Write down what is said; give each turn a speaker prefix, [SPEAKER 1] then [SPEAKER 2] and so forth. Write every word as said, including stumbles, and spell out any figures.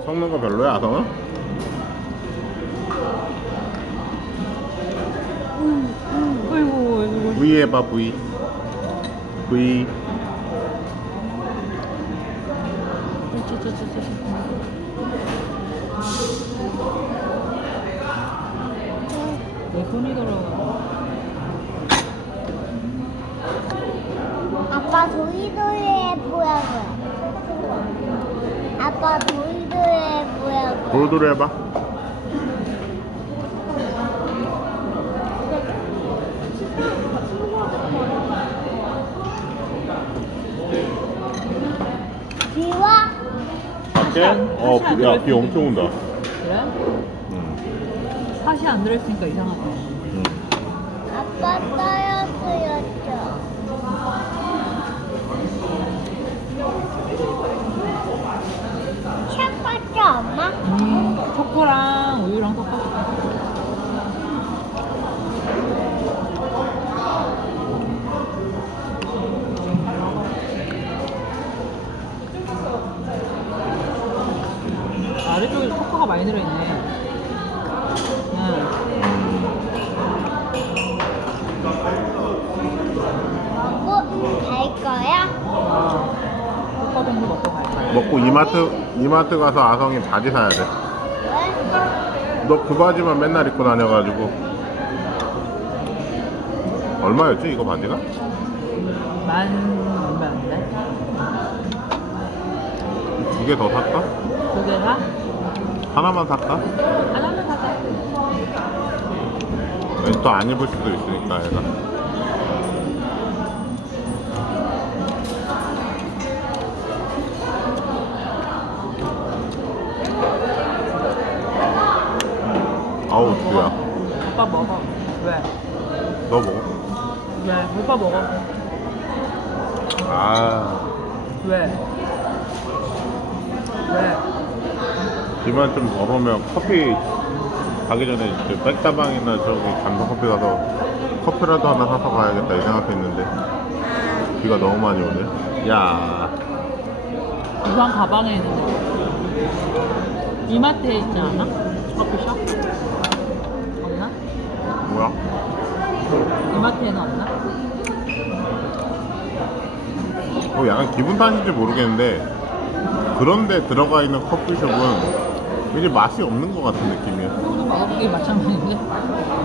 [SPEAKER 1] 섞는 거 별로야, 아성은?
[SPEAKER 2] 음, 음. 어이구, 어이구.
[SPEAKER 1] V 해봐, V. V.
[SPEAKER 2] 저, 저, 저, 저, 저. 내 손이 돌아가.
[SPEAKER 3] 아빠 도이도의 뭐라고요? 아빠 도이도의 뭐라고요?
[SPEAKER 1] 돌돌이 해봐.
[SPEAKER 3] 비와?
[SPEAKER 1] 밖에? 어, 비- 야, 비 엄청 온다.
[SPEAKER 2] 그래?
[SPEAKER 1] 응.
[SPEAKER 2] 팥이 안 들어있으니까 이상하다.
[SPEAKER 1] 응.
[SPEAKER 3] 아빠 떨어뜨렸죠. 샷봤죠, 엄마?
[SPEAKER 2] 음, 초코랑 우유랑 섞었어. 아래쪽에 초코가 많이 들어있네. 응.
[SPEAKER 3] 먹고 갈 거야?
[SPEAKER 2] 아, 초코 정도 먹고 갈 거야.
[SPEAKER 1] 먹고 이마트, 이마트 가서 아성이 바지 사야 돼.
[SPEAKER 3] 왜?
[SPEAKER 1] 너 그 바지만 맨날 입고 다녀가지고. 얼마였지, 이거 바지가?
[SPEAKER 2] 만 얼마 안 돼?
[SPEAKER 1] 두 개 더 살까?
[SPEAKER 2] 두 개가?
[SPEAKER 1] 하나만 살까?
[SPEAKER 2] 하나만 사자.
[SPEAKER 1] 또 안 입을 수도 있으니까, 얘가. 아우, 주야.
[SPEAKER 2] 오빠 먹어. 왜?
[SPEAKER 1] 너 먹어.
[SPEAKER 2] 왜? 오빠 먹어.
[SPEAKER 1] 아,
[SPEAKER 2] 왜? 왜?
[SPEAKER 1] 비만 좀 덜 오면 커피 가기 전에 이제 백다방이나 저기 감성커피 가서 커피라도 하나 사서 가야겠다 이 생각했는데 비가 너무 많이 오네. 야,
[SPEAKER 2] 우산 가방에 있는데. 이마트에 있지 않아? 커피숍? 없나?
[SPEAKER 1] 뭐야?
[SPEAKER 2] 이마트에는 없나?
[SPEAKER 1] 어, 약간 기분 탓인지 모르겠는데 그런데 들어가 있는 커피숍은 왠지 맛이 없는 것 같은 느낌이야.
[SPEAKER 2] 소주 먹어보기 마찬가지인데?